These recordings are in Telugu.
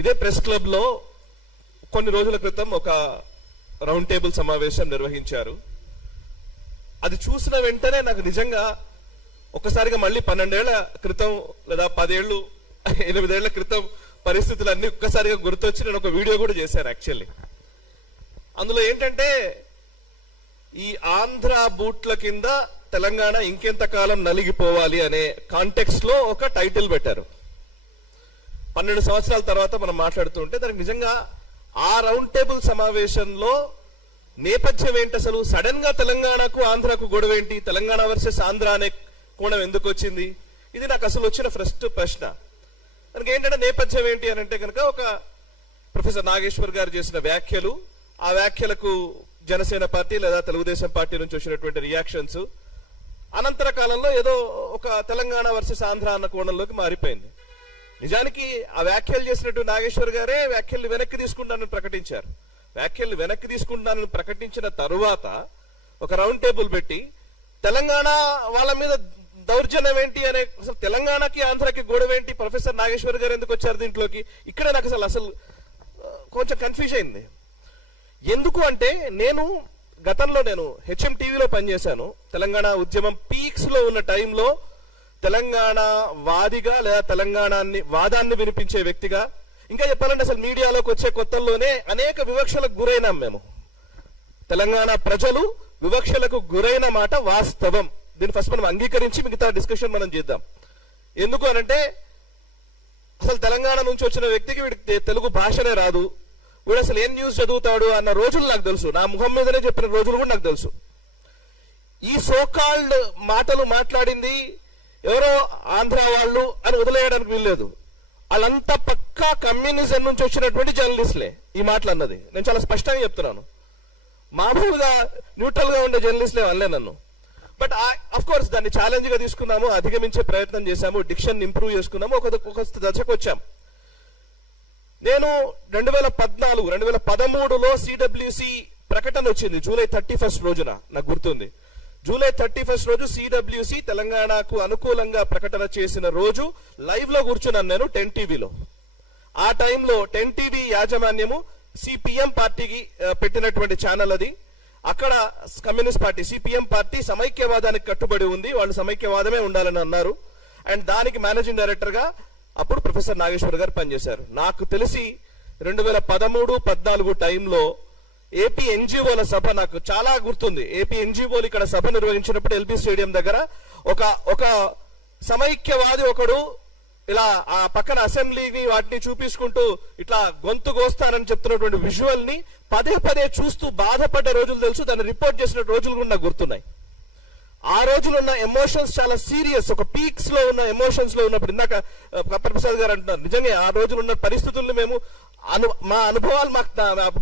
ఇదే ప్రెస్ క్లబ్ లో కొన్ని రోజుల క్రితం ఒక రౌండ్ టేబుల్ సమావేశం నిర్వహించారు. అది చూసిన వెంటనే నాకు నిజంగా ఒక్కసారిగా మళ్ళీ 12 ఏళ్ల క్రితం లేదా 10 ఏళ్ళు 8 ఏళ్ల క్రితం పరిస్థితులన్నీ ఒక్కసారిగా గుర్తొచ్చి నేను ఒక వీడియో కూడా చేశాను. యాక్చువల్లీ అందులో ఏంటంటే ఈ ఆంధ్ర బూట్ల కింద తెలంగాణ ఇంకెంతకాలం నలిగిపోవాలి అనే కాంటెక్స్ట్ లో ఒక టైటిల్ పెట్టారు. 12 సంవత్సరాల తర్వాత మనం మాట్లాడుతుంటే దానికి నిజంగా ఆ రౌండ్ టేబుల్ సమావేశంలో నేపథ్యం ఏంటి, అసలు సడన్ గా తెలంగాణకు ఆంధ్రాకు గొడవ ఏంటి, తెలంగాణ వర్సెస్ ఆంధ్ర అనే కోణం ఎందుకు వచ్చింది, ఇది నాకు అసలు వచ్చిన ఫస్ట్ ప్రశ్న. దానికి ఏంటంటే నేపథ్యం ఏంటి అని అంటే కనుక ఒక ప్రొఫెసర్ నాగేశ్వర్ గారు చేసిన వ్యాఖ్యలు, ఆ వ్యాఖ్యలకు జనసేన పార్టీ లేదా తెలుగుదేశం పార్టీ నుంచి వచ్చినటువంటి రియాక్షన్స్ అనంతర కాలంలో ఏదో ఒక తెలంగాణ వర్సెస్ ఆంధ్ర అన్న కోణంలోకి మారిపోయింది. నిజానికి ఆ వ్యాఖ్యలు చేసినట్టు నాగేశ్వర్ గారే వ్యాఖ్యలు వెనక్కి తీసుకుంటానని ప్రకటించారు. వ్యాఖ్యలు వెనక్కి తీసుకుంటానని ప్రకటించిన తరువాత ఒక రౌండ్ టేబుల్ పెట్టి తెలంగాణ వాళ్ళ మీద దౌర్జన్యం ఏంటి అనే, అసలు తెలంగాణకి ఆంధ్రాకి గొడవ ఏంటి, ప్రొఫెసర్ నాగేశ్వర్ గారు ఎందుకు వచ్చారు దీంట్లోకి, ఇక్కడ నాకు అసలు కొంచెం కన్ఫ్యూజ్ అయింది. ఎందుకు అంటే నేను గతంలో హెచ్ఎం టీవీలో పనిచేశాను. తెలంగాణ ఉద్యమం పీక్స్ లో ఉన్న టైంలో తెలంగాణ వాదిగా లేదా తెలంగాణని వాదాన్ని వినిపించే వ్యక్తిగా, ఇంకా చెప్పాలంటే అసలు మీడియాలోకి వచ్చే కొత్తల్లోనే అనేక వివక్షలకు గురైనాం మేము. తెలంగాణ ప్రజలు వివక్షలకు గురైన మాట వాస్తవం. దీన్ని ఫస్ట్ మనం అంగీకరించి మిగతా డిస్కషన్ మనం చేద్దాం. ఎందుకు అనంటే అసలు తెలంగాణ నుంచి వచ్చిన వ్యక్తికి వీడికి తెలుగు భాషనే రాదు, వీడు అసలు ఏం న్యూస్ చదువుతాడు అన్న రోజులు నాకు తెలుసు. నా ముఖం మీదనే చెప్పిన రోజులు కూడా నాకు తెలుసు. ఈ సోకాల్డ్ మాటలు మాట్లాడింది ఎవరో ఆంధ్ర వాళ్ళు అని వదిలేయడానికి వీల్లేదు. వాళ్ళంతా పక్కా కమ్యూనిజం నుంచి వచ్చినటువంటి జర్నలిస్టులే ఈ మాటలు అన్నది. నేను చాలా స్పష్టంగా చెప్తున్నాను. మామూలుగా న్యూట్రల్ గా ఉండే జర్నలిస్టులే అనలే నన్ను. బట్ అఫ్ కోర్స్ దాన్ని ఛాలెంజ్ గా తీసుకున్నాము, అధిగమించే ప్రయత్నం చేశాము, డిక్షన్ ఇంప్రూవ్ చేసుకున్నాము, ఒక దశకు వచ్చాం. నేను 2013లో సిడబ్ల్యూసి ప్రకటన వచ్చింది జూలై 31 రోజున, నాకు గుర్తుంది. జూలై 31 రోజు సిడబ్ల్యూసి తెలంగాణకు అనుకూలంగా ప్రకటన చేసిన రోజు లైవ్ లో కూర్చున్నాను నేను 10 టీవీలో. ఆ టైంలో 10 టీవీ యాజమాన్యము సిపిఎం పార్టీకి పెట్టినటువంటి ఛానల్ అది. అక్కడ కమ్యూనిస్ట్ పార్టీ సిపిఎం పార్టీ సమైక్యవాదానికి కట్టుబడి ఉంది, వాళ్ళు సమైక్యవాదమే ఉండాలని అన్నారు. అండ్ దానికి మేనేజింగ్ డైరెక్టర్ గా అప్పుడు ప్రొఫెసర్ నాగేశ్వర్ గారు పనిచేశారు. నాకు తెలిసి 2013-14 టైంలో ఏపీ ఎన్జిఓల సభ నాకు చాలా గుర్తుంది. ఏపీ ఎన్జిఓలు ఇక్కడ సభ నిర్వహించినప్పుడు ఎల్బీ స్టేడియం దగ్గర ఒక సమైక్యవాది ఒకడు ఇలా ఆ పక్కన అసెంబ్లీని వాటిని చూపించుకుంటూ ఇట్లా గొంతు కోస్తానని చెప్తున్నటువంటి విజువల్ ని పదే చూస్తూ బాధపడ్డ రోజులు తెలుసు. దాన్ని రిపోర్ట్ చేసిన రోజులు కూడా నాకు గుర్తున్నాయి. ఆ రోజులు ఉన్న ఎమోషన్స్ చాలా సీరియస్, ఒక పీక్స్ లో ఉన్న ఎమోషన్స్ లో ఉన్నప్పుడు ఇందాక ప్రసాద్ గారు అంటున్నారు, నిజంగా ఆ రోజులు ఉన్న పరిస్థితులను మేము మా అనుభవాలు మాకు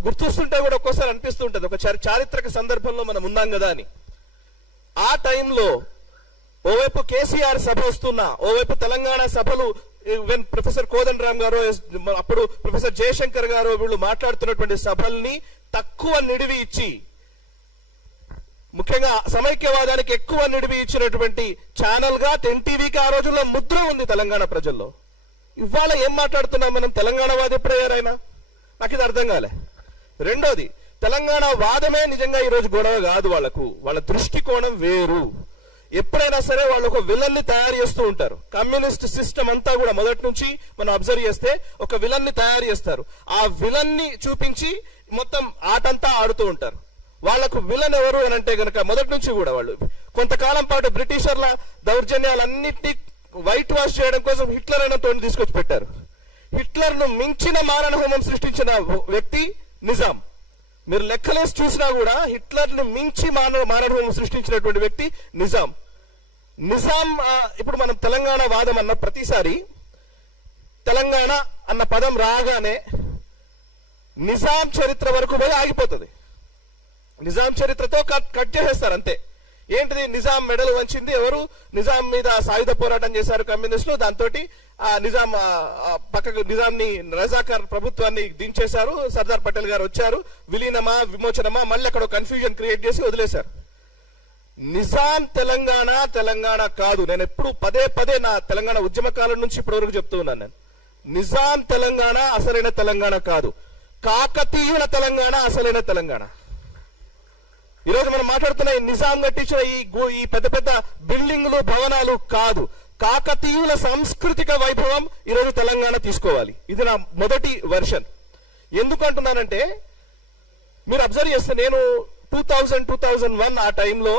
గుర్తొస్తుంటే కూడా ఒక్కోసారి అనిపిస్తుంటది, ఒక చారిత్రక సందర్భంలో మనం ఉన్నాం కదా అని. ఆ టైంలో ఓవైపు కేసీఆర్ సభ వస్తున్నా, ఓవైపు తెలంగాణ సభలు ప్రొఫెసర్ కోదండరామ్ గారు, అప్పుడు ప్రొఫెసర్ జయశంకర్ గారు వీళ్ళు మాట్లాడుతున్నటువంటి సభల్ని తక్కువ నిడివి ఇచ్చి, ముఖ్యంగా సమైక్యవాదానికి ఎక్కువ నిడివి ఇచ్చినటువంటి ఛానల్ గా 10 టీవీకి ఆ రోజుల్లో ముద్ర ఉంది తెలంగాణ ప్రజల్లో. ఇవాళ ఏం మాట్లాడుతున్నాం మనం, తెలంగాణ వాది ఎప్పుడయ్యారైనా? నాకు ఇది అర్థం కాలే. రెండోది, తెలంగాణ వాదమే నిజంగా ఈ రోజు గొడవ కాదు. వాళ్ళ దృష్టికోణం వేరు. ఎప్పుడైనా సరే వాళ్ళు ఒక విలన్ ని తయారు చేస్తూ ఉంటారు. కమ్యూనిస్ట్ సిస్టమ్ అంతా కూడా మొదటి నుంచి మనం అబ్జర్వ్ చేస్తే ఒక విలన్ ని తయారు చేస్తారు. ఆ విలన్ ని చూపించి మొత్తం ఆటంతా ఆడుతూ ఉంటారు. వాళ్లకు విలన్ ఎవరు అని అంటే గనక మొదటి నుంచి కూడా వాళ్ళు కొంతకాలం పాటు బ్రిటిషర్ల దౌర్జన్యాలన్నింటినీ వైట్ వాష్ చేయడం కోసం హిట్లర్ అయిన తోని తీసుకొచ్చి పెట్టారు. హిట్లర్ ను మించిన మారణ హోమం సృష్టించిన వ్యక్తి నిజాం. మీరు లెక్కలేసి చూసినా కూడా హిట్లర్ ని మించి మారణ హోమం సృష్టించినటువంటి వ్యక్తి నిజాం. ఇప్పుడు మనం తెలంగాణ వాదం అన్న ప్రతిసారి తెలంగాణ అన్న పదం రాగానే నిజాం చరిత్ర వరకు పోయి ఆగిపోతుంది. నిజాం చరిత్రతో కట్ చేసేస్తారు అంతే. ఏంటిది, నిజాం మెడలు వంచింది ఎవరు, నిజాం మీద సాయుధ పోరాటం చేశారు కమ్యూనిస్టులు, దాంతో నిజాం పక్కకు నిజాంని రజాకార్ ప్రభుత్వాన్ని దించేశారు, సర్దార్ పటేల్ గారు వచ్చారు, విలీనమా విమోచనమా, మళ్ళీ అక్కడ కన్ఫ్యూజన్ క్రియేట్ చేసి వదిలేశారు. నిజాం తెలంగాణ కాదు. నేను ఎప్పుడు పదే నా తెలంగాణ ఉద్యమ కాలం నుంచి ఇప్పటి వరకు చెప్తూ ఉన్నాను. నేను నిజాం తెలంగాణ అసలైన తెలంగాణ కాదు, కాకతీయుల తెలంగాణ అసలైన తెలంగాణ. ఈరోజు మనం మాట్లాడుతున్న ఈ నిజాం కట్టించిన ఈ పెద్ద పెద్ద బిల్డింగ్లు భవనాలు కాదు, కాకతీయుల సాంస్కృతిక వైభవం ఈరోజు తెలంగాణ తీసుకోవాలి. ఇది నా మొదటి వెర్షన్. ఎందుకు అంటున్నానంటే, మీరు అబ్జర్వ్ చేస్తే నేను 2001 ఆ టైంలో,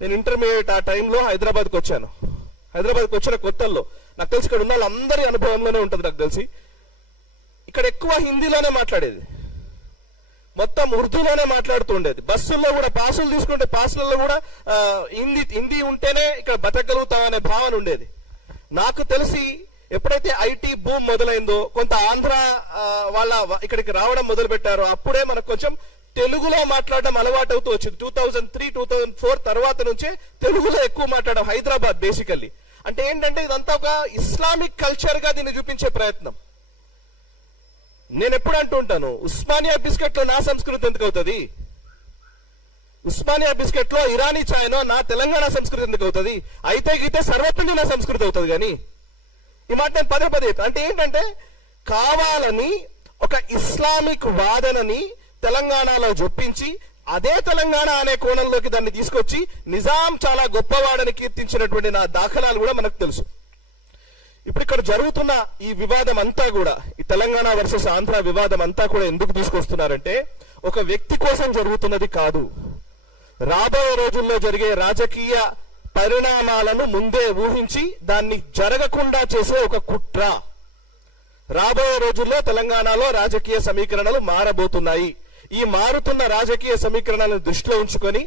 నేను ఇంటర్మీడియట్ ఆ టైంలో హైదరాబాద్కి వచ్చాను. హైదరాబాద్కి వచ్చిన కొత్తల్లో నాకు తెలిసి ఇక్కడ ఉన్న వాళ్ళందరి అనుభవంలోనే ఉంటుంది. నాకు తెలిసి ఇక్కడ ఎక్కువ హిందీలోనే మాట్లాడేది, మొత్తం ఉర్దూలోనే మాట్లాడుతూ ఉండేది. బస్సుల్లో కూడా పాసులు తీసుకుంటే పాసులలో కూడా హిందీ ఉంటేనే ఇక్కడ బతకగలుగుతాం అనే భావన ఉండేది. నాకు తెలిసి ఎప్పుడైతే ఐటీ బూమ్ మొదలైందో, కొంత ఆంధ్ర వాళ్ళ ఇక్కడికి రావడం మొదలు పెట్టారో, అప్పుడే మనకు కొంచెం తెలుగులో మాట్లాడడం అలవాటు అవుతూ వచ్చింది. 2003, 2004 తర్వాత నుంచే తెలుగులో ఎక్కువ మాట్లాడడం. హైదరాబాద్ బేసికల్లీ అంటే ఏంటంటే, ఇదంతా ఒక ఇస్లామిక్ కల్చర్ గా దీన్ని చూపించే ప్రయత్నం. నేను ఎప్పుడు అంటూ ఉంటాను, ఉస్మానియా బిస్కెట్ లో నా సంస్కృతి ఎందుకు అవుతుంది? ఉస్మానియా బిస్కెట్ లో ఇరానీ ఛాయ్నో నా తెలంగాణ సంస్కృతి ఎందుకు అవుతుంది? అయితే గీతే సర్వపిండి నా సంస్కృతి అవుతుంది. కానీ ఈ మాట నేను పదే పదే, అంటే ఏంటంటే, కావాలని ఒక ఇస్లామిక్ వాదనని తెలంగాణలో జొప్పించి అదే తెలంగాణ అనే కోణంలోకి దాన్ని తీసుకొచ్చి నిజాం చాలా గొప్పవాడని కీర్తించినటువంటి నా దాఖలాలు కూడా మనకు తెలుసు. ఇప్పుడు ఇక్కడ జరుగుతున్న ఈ వివాదం అంతా కూడా, ఈ తెలంగాణ వర్సెస్ ఆంధ్ర వివాదం అంతా కూడా ఎందుకు తీసుకొస్తున్నారంటే, ఒక వ్యక్తి కోసం జరుగుతున్నది కాదు. రాబోయే రోజుల్లో జరిగే రాజకీయ పరిణామాలను ముందే ఊహించి దాన్ని జరగకుండా చేసే ఒక కుట్ర. రాబోయే రోజుల్లో తెలంగాణలో రాజకీయ సమీకరణలు మారబోతున్నాయి. ఈ మారుతున్న రాజకీయ సమీకరణాలను దృష్టిలో ఉంచుకొని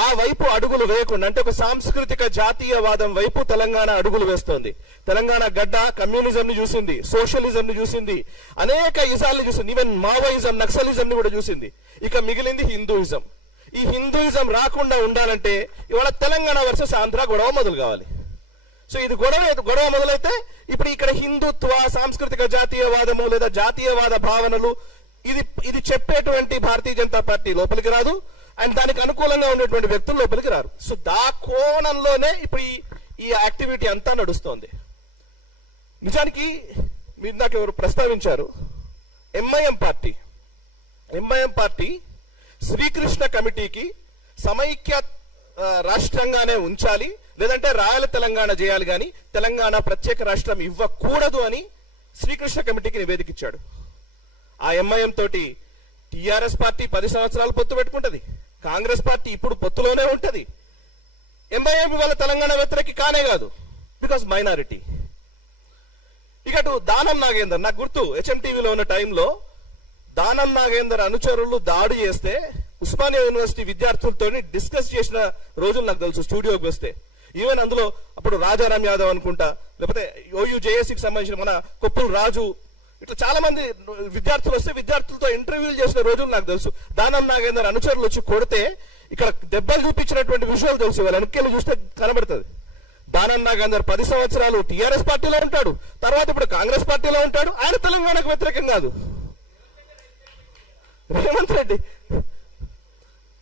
ఆ వైపు అడుగులు వేయకుండా, అంటే ఒక సాంస్కృతిక జాతీయవాదం వైపు తెలంగాణ అడుగులు వేస్తోంది. తెలంగాణ గడ్డ కమ్యూనిజం ని చూసింది, సోషలిజం ని చూసింది, అనేక ఇజాల్ని చూసింది, ఈవెన్ మావోయిజం, నక్సలిజం ని కూడా చూసింది. ఇక మిగిలింది హిందూయిజం. ఈ హిందూయిజం రాకుండా ఉండాలంటే ఇవాళ తెలంగాణ వర్సెస్ ఆంధ్ర గొడవ మొదలు కావాలి. సో ఇది గొడవ మొదలైతే ఇప్పుడు ఇక్కడ హిందుత్వ, సాంస్కృతిక జాతీయవాదము లేదా జాతీయవాద భావనలు ఇది చెప్పేటువంటి భారతీయ జనతా పార్టీ లోపలికి రాదు, అండ్ దానికి అనుకూలంగా ఉండేటువంటి వ్యక్తులు లోపలికి రారు. సో కోణంలోనే ఇప్పుడు ఈ యాక్టివిటీ అంతా నడుస్తోంది. నిజానికి మీరు నాకు ఎవరు ప్రస్తావించారు, ఎంఐఎం పార్టీ శ్రీకృష్ణ కమిటీకి సమైక్య రాష్ట్రంగానే ఉంచాలి, లేదంటే రాయల తెలంగాణ చేయాలి, కానీ తెలంగాణ ప్రత్యేక రాష్ట్రం ఇవ్వకూడదు అని శ్రీకృష్ణ కమిటీకి నివేదిక ఇచ్చాడు. ఆ ఎంఐఎం తోటి టిఆర్ఎస్ పార్టీ 10 సంవత్సరాలు పొత్తు పెట్టుకుంటది, కాంగ్రెస్ పార్టీ ఇప్పుడు పొత్తులోనే ఉంటది. ఎంఐఎం ఇవాళ తెలంగాణ వ్యతిరేకి కానే కాదు, బికాస్ మైనారిటీ. ఇక దానం నాగేందర్, నాకు గుర్తు హెచ్ఎంటీవీలో ఉన్న టైంలో దానం నాగేందర్ అనుచరులు దాడి చేస్తే ఉస్మానియా యూనివర్సిటీ విద్యార్థులతో డిస్కస్ చేసిన రోజులు నాకు తెలుసు. స్టూడియోకి వస్తే ఈవెన్ అందులో అప్పుడు రాజారాం యాదవ్ అనుకుంటా, లేకపోతే OUJSకి సంబంధించిన మన కొప్పుల రాజు, ఇట్లా చాలా మంది విద్యార్థులు వస్తే విద్యార్థులతో ఇంటర్వ్యూలు చేసిన రోజులు నాకు తెలుసు. దానం నాగేందర్ అనుచరులు వచ్చి కొడితే ఇక్కడ దెబ్బలు చూపించినటువంటి విషయాలు తెలుసు. వాళ్ళ వెనక్కి చూస్తే కనబడుతుంది. దానం నాగేందర్ 10 సంవత్సరాలు టిఆర్ఎస్ పార్టీలో ఉంటాడు, తర్వాత ఇప్పుడు కాంగ్రెస్ పార్టీలో ఉంటాడు. ఆయన తెలంగాణకు వ్యతిరేకం కాదు, రేవంత్ రెడ్డి.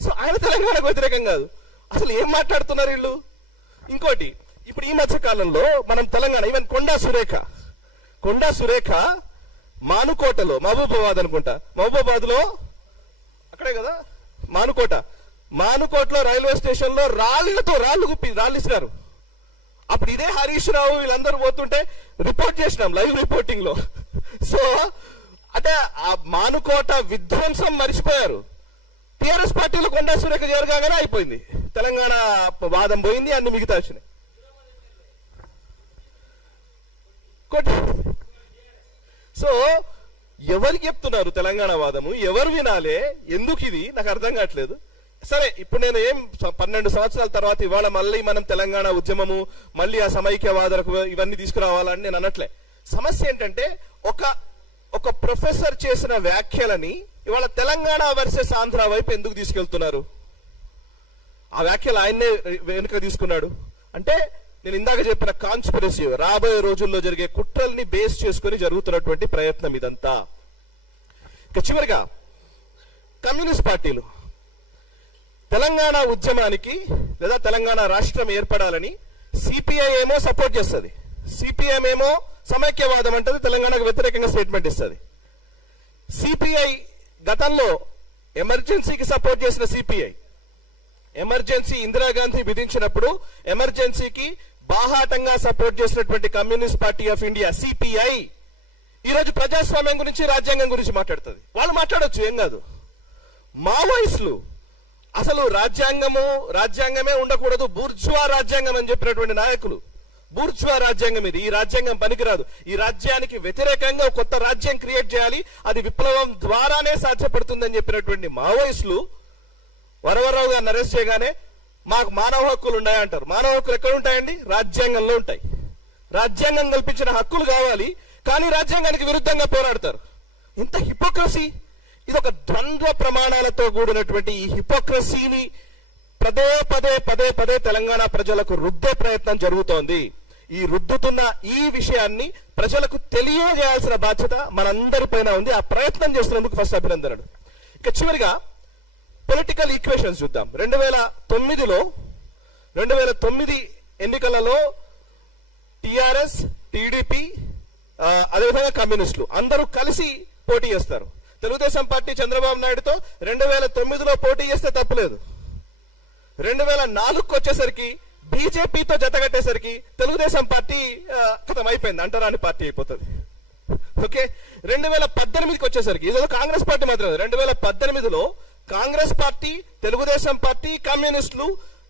సో ఆయన తెలంగాణకు వ్యతిరేకం కాదు. అసలు ఏం మాట్లాడుతున్నారు వీళ్ళు? ఇంకోటి, ఇప్పుడు ఈ మధ్య కాలంలో మనం తెలంగాణ, ఈవెన్ కొండా సురేఖ మానుకోటలో, మహబూబాబాద్ అనుకుంటా, మహబూబాబాద్ లో అక్కడే కదా మానుకోటలో రైల్వే స్టేషన్ లో రాళ్ళు ఇస్తారు. అప్పుడు ఇదే హరీష్ రావు వీళ్ళందరూ పోతుంటే రిపోర్ట్ చేసినాం లైవ్ రిపోర్టింగ్ లో. సో అంటే ఆ మానుకోట విధ్వంసం మర్చిపోయారు. టిఆర్ఎస్ పార్టీలో కొండా సురేఖ జరగానే అయిపోయింది, తెలంగాణ వాదం పోయింది, అన్ని మిగతా వచ్చినాయి. సో ఎవరికి చెప్తున్నారు తెలంగాణ వాదము? ఎవరు వినాలే? ఎందుకు ఇది నాకు అర్థం కావట్లేదు. సరే, ఇప్పుడు నేను 12 సంవత్సరాల తర్వాత ఇవాళ మళ్ళీ మనం తెలంగాణ ఉద్యమము, మళ్ళీ ఆ సమైక్యవాదులకు ఇవన్నీ తీసుకురావాలని నేను అనట్లే. సమస్య ఏంటంటే, ఒక ప్రొఫెసర్ చేసిన వ్యాఖ్యలని ఇవాళ తెలంగాణ వర్సెస్ ఆంధ్ర వైపు ఎందుకు తీసుకెళ్తున్నారు? ఆ వ్యాఖ్యలు ఆయన్నే వెనుక తీసుకున్నాడు అంటే, నేను ఇందాక చెప్పిన కాన్స్పిరసీ, రాబోయే రోజుల్లో జరిగే కుట్రల్ని బేస్ చేసుకుని జరుగుతున్నటువంటి ప్రయత్నం ఇదంతా. ఇక చివరిగా కమ్యూనిస్ట్ పార్టీలు తెలంగాణ ఉద్యమానికి లేదా తెలంగాణ రాష్ట్రం ఏర్పడాలని సిపిఐ ఏమో సపోర్ట్ చేస్తుంది, సిపిఎం ఏమో సమైక్యవాదం అంటది, తెలంగాణకు వ్యతిరేకంగా స్టేట్మెంట్ ఇస్తుంది. సిపిఐ గతంలో ఎమర్జెన్సీకి సపోర్ట్ చేసిన సిపిఐ ఎమర్జెన్సీ ఇందిరాగాంధీ విధించినప్పుడు ఎమర్జెన్సీకి బాహాటంగా సపోర్ట్ చేసినటువంటి communist party of India CPI ఈరోజు ప్రజాస్వామ్యం గురించి, రాజ్యాంగం గురించి మాట్లాడుతుంది. వాళ్ళు మాట్లాడొచ్చు, ఏం కాదు. మావోయిస్టులు అసలు రాజ్యాంగమే ఉండకూడదు, బూర్జువా రాజ్యాంగం అని చెప్పినటువంటి నాయకులు, బూర్జువా రాజ్యాంగం ఇది, ఈ రాజ్యాంగం పనికిరాదు, ఈ రాజ్యానికి వ్యతిరేకంగా కొత్త రాజ్యం క్రియేట్ చేయాలి, అది విప్లవం ద్వారానే సాధ్యపడుతుందని చెప్పినటువంటి మావోయిస్టులు వరవరరావు గారిని అరెస్ట్ చేయగానే మాకు మానవ హక్కులు ఉన్నాయంటారు. మానవ హక్కులు ఎక్కడ ఉంటాయండి? రాజ్యాంగంలో ఉంటాయి. రాజ్యాంగం కల్పించిన హక్కులు కావాలి, కానీ రాజ్యాంగానికి విరుద్ధంగా పోరాడతారు. ఇంత హిపోక్రసీ, ఇది ఒక ద్వంద్వ ప్రమాణాలతో కూడినటువంటి ఈ హిపోక్రసీని పదే పదే పదే పదే తెలంగాణ ప్రజలకు రుద్దే ప్రయత్నం జరుగుతోంది. ఈ రుద్దుతున్న ఈ విషయాన్ని ప్రజలకు తెలియజేయాల్సిన బాధ్యత మనందరి పైన ఉంది. ఆ ప్రయత్నం చేస్తున్నందుకు ఫస్ట్ అభినందనలు. ఇక చివరిగా పొలిటికల్ ఈక్వేషన్స్ చూద్దాం. 2009 ఎన్నికలలో టిఆర్ఎస్, టిడిపి, అదేవిధంగా కమ్యూనిస్టులు అందరూ కలిసి పోటీ చేస్తారు. తెలుగుదేశం పార్టీ చంద్రబాబు నాయుడుతో 2009లో పోటీ చేస్తే తప్పులేదు. 2004కు వచ్చేసరికి బీజేపీతో జతగట్టేసరికి తెలుగుదేశం పార్టీ కథం అయిపోయింది, అంటరాని పార్టీ అయిపోతుంది. ఓకే, 2018కి వచ్చేసరికి ఇదో కాంగ్రెస్ పార్టీ మాత్రమే. 2018లో కాంగ్రెస్ పార్టీ, తెలుగుదేశం పార్టీ, కమ్యూనిస్టులు,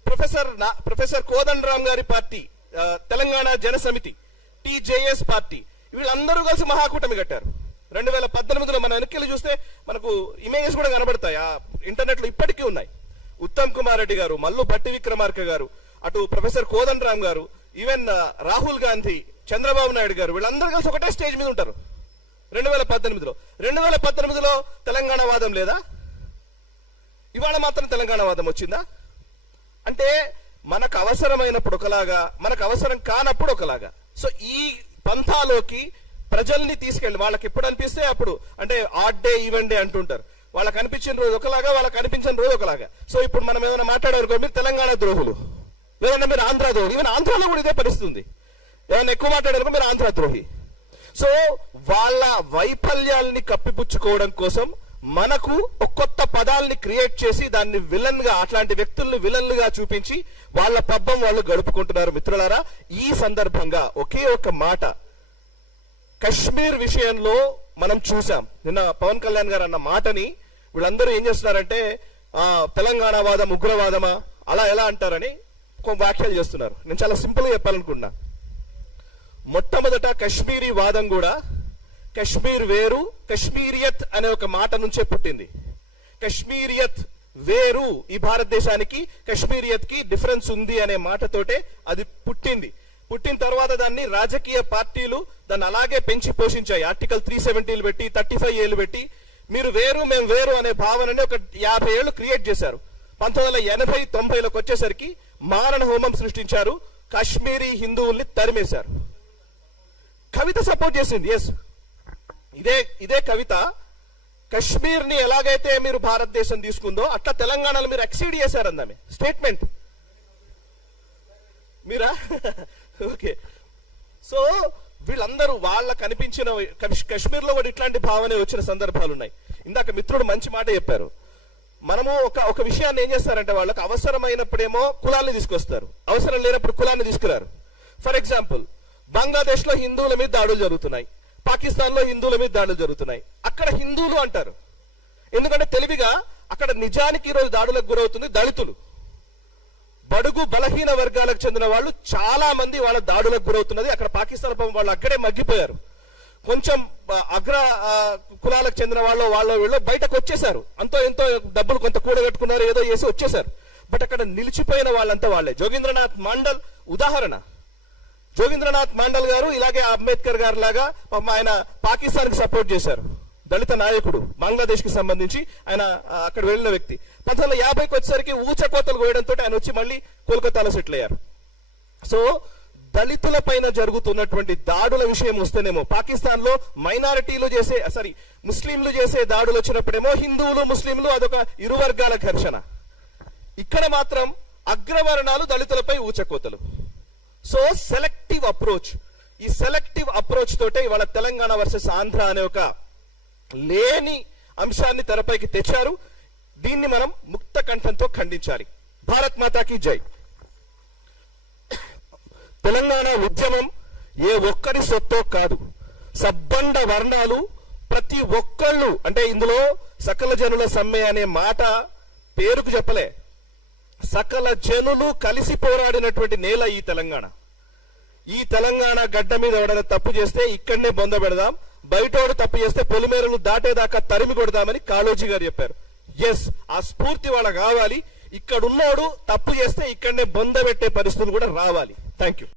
ప్రొఫెసర్ కోదండరామ్ గారి పార్టీ, తెలంగాణ జన సమితి, టీజేఎస్ పార్టీ, వీళ్ళందరూ కలిసి మహాకూటమి కట్టారు. 2018లో మన వెనక్కి చూస్తే మనకు ఇమేజెస్ కూడా కనబడతాయి, ఇంటర్నెట్ లో ఇప్పటికీ ఉన్నాయి. ఉత్తమ్ కుమార్ రెడ్డి గారు, మల్లు భట్టి విక్రమార్క గారు, అటు ప్రొఫెసర్ కోదండరామ్ గారు, ఈవెన్ రాహుల్ గాంధీ, చంద్రబాబు నాయుడు గారు, వీళ్ళందరూ కలిసి ఒకటే స్టేజ్ మీద ఉంటారు 2018లో. 2018లో తెలంగాణ వాదం లేదా? ఇవాళ మాత్రం తెలంగాణ వాదం వచ్చిందా? అంటే మనకు అవసరమైనప్పుడు ఒకలాగా, మనకు అవసరం కానప్పుడు ఒకలాగా. సో ఈ పంథాలోకి ప్రజల్ని తీసుకెళ్ళి వాళ్ళకి ఎప్పుడు అనిపిస్తే అప్పుడు, అంటే ఆడ్ డే ఈవెంట్ డే అంటుంటారు, వాళ్ళకి అనిపించిన రోజు ఒకలాగా, వాళ్ళకి అనిపించిన రోజు ఒకలాగా. సో ఇప్పుడు మనం ఏమైనా మాట్లాడారనుకో, మీరు తెలంగాణ ద్రోహులు, లేదంటే మీరు ఆంధ్ర ద్రోహులు. ఈవెన్ ఆంధ్రాలో కూడా ఇదే పరిస్థితి. ఏమైనా ఎక్కువ మాట్లాడారనుకో మీరు ఆంధ్ర ద్రోహి. సో వాళ్ళ వైఫల్యాల్ని కప్పిపుచ్చుకోవడం కోసం మనకు ఒక కొత్త పదాలని క్రియేట్ చేసి దాన్ని విలన్ గా, అట్లాంటి వ్యక్తుల్ని విలన్లుగా చూపించి వాళ్ళ పబ్బం వాళ్ళు గడుపుకుంటున్నారు. మిత్రులారా, ఈ సందర్భంగా ఒకే ఒక మాట, కశ్మీర్ విషయంలో మనం చూసాం. నిన్న పవన్ కళ్యాణ్ గారు అన్న మాటని వీళ్ళందరూ ఏం చేస్తున్నారంటే తెలంగాణ వాదం ఉగ్రవాదమా అలా ఎలా అంటారని వ్యాఖ్యలు చేస్తున్నారు. నేను చాలా సింపుల్ గా చెప్పాలనుకున్నా. మొట్టమొదట కశ్మీరీ వాదం కూడా కశ్మీర్ వేరు, కశ్మీరియత్ అనే ఒక మాట నుంచే పుట్టింది. కశ్మీరియత్ వేరు, ఈ భారతదేశానికి కశ్మీరియత్ కి డిఫరెన్స్ ఉంది అనే మాటతోటే అది పుట్టింది. పుట్టిన తర్వాత దాన్ని రాజకీయ పార్టీలు దాన్ని అలాగే పెంచి పోషించాయి. ఆర్టికల్ 370 పెట్టి, 35 ఏళ్ళు పెట్టి, మీరు వేరు మేము వేరు అనే భావనని ఒక 50 ఏళ్లు క్రియేట్ చేశారు. 1980-90లకు వచ్చేసరికి మారణ హోమం సృష్టించారు, కాశ్మీరీ హిందువుల్ని తరిమేశారు. కవిత సపోర్ట్ చేసింది. ఎస్, ఇదే కవిత కశ్మీర్ ని ఎలాగైతే మీరు భారతదేశం తీసుకుందో అట్లా తెలంగాణలో మీరు ఎక్సీడ్ చేశారన్నామే స్టేట్మెంట్ మీరా. ఓకే, సో వీళ్ళందరూ వాళ్ళకు అనిపించిన కశ్మీర్ లో కూడా ఇట్లాంటి భావనే వచ్చిన సందర్భాలు ఉన్నాయి. ఇందాక మిత్రుడు మంచి మాట చెప్పారు. మనము ఒక విషయాన్ని ఏం చేస్తారంటే, వాళ్ళకి అవసరమైనప్పుడేమో కులాన్ని తీసుకొస్తారు, అవసరం లేనప్పుడు కులాన్ని తీసుకురారు. ఫర్ ఎగ్జాంపుల్, బంగ్లాదేశ్ లో హిందువుల మీద దాడులు జరుగుతున్నాయి, పాకిస్తాన్ లో హిందువుల మీద దాడులు జరుగుతున్నాయి. అక్కడ హిందువులు అంటారు, ఎందుకంటే తెలివిగా అక్కడ నిజానికి ఈరోజు దాడులకు గురవుతుంది దళితులు, బడుగు బలహీన వర్గాలకు చెందిన వాళ్ళు చాలా మంది వాళ్ళ దాడులకు గురవుతున్నది. అక్కడ పాకిస్తాన్ వాళ్ళు అక్కడే మగ్గిపోయారు. కొంచెం అగ్ర కులాలకు చెందిన వాళ్ళు వీళ్ళు బయటకు వచ్చేసారు, అంతో ఎంతో డబ్బులు కొంత కూడగట్టుకున్నారు, ఏదో చేసి వచ్చేసారు. బట్ అక్కడ నిలిచిపోయిన వాళ్ళంతా వాళ్ళే. జోగేంద్రనాథ్ మండల్ ఉదాహరణ. జోగేంద్రనాథ్ మండల్ గారు ఇలాగే అంబేద్కర్ గారు లాగా ఆయన పాకిస్తాన్ కి సపోర్ట్ చేశారు, దళిత నాయకుడు, బంగ్లాదేశ్ కి సంబంధించి ఆయన అక్కడ వెళ్ళిన వ్యక్తి. 1950కి వచ్చేసరికి ఊచకోతలు కోయడంతో ఆయన వచ్చి మళ్ళీ కోల్కతాలో సెటిల్ అయ్యారు. సో దళితుల పైన జరుగుతున్నటువంటి దాడుల విషయం వస్తేనేమో, పాకిస్తాన్ లో మైనారిటీలు ముస్లింలు చేసే దాడులు వచ్చినప్పుడేమో హిందువులు ముస్లింలు అదొక ఇరు వర్గాల ఘర్షణ. ఇక్కడ మాత్రం అగ్రవర్ణాలు దళితులపై ఊచకోతలు. సో సెలెక్టివ్ అప్రోచ్, ఈ సెలెక్టివ్ అప్రోచ్ అప్రోచ్ తోటే ఇవాళ తెలంగాణ వర్సెస్ ఆంధ్ర అనే ఒక లేని అంశాన్ని తెరపైకి తెచ్చారు. దీన్ని మనం ముక్త కంఠంతో ఖండించాలి. భారత్ మాతాకి జై. తెలంగాణ ఉద్యమం ఏ ఒక్కరి సొత్తో కాదు. సబ్బండ వర్ణాలు ప్రతి ఒక్కళ్ళు, అంటే ఇందులో సకల జనుల సమ్మె అనే మాట పేరుకు చెప్పలే, సకల జనులు కలిసి పోరాడినటువంటి నేల ఈ తెలంగాణ. ఈ తెలంగాణ గడ్డ మీద ఎవడైనా తప్పు చేస్తే ఇక్కడనే బొంద పెడదాం, బయటోడు తప్పు చేస్తే పొలిమేరలు దాటేదాకా తరిమి కొడదామని కాళోజీ గారు చెప్పారు. ఎస్, ఆ స్ఫూర్తి వాళ్ళకి కావాలి. ఇక్కడున్నోడు తప్పు చేస్తే ఇక్కడనే బొంద పెట్టే పరిస్థితులు కూడా రావాలి. Thank you.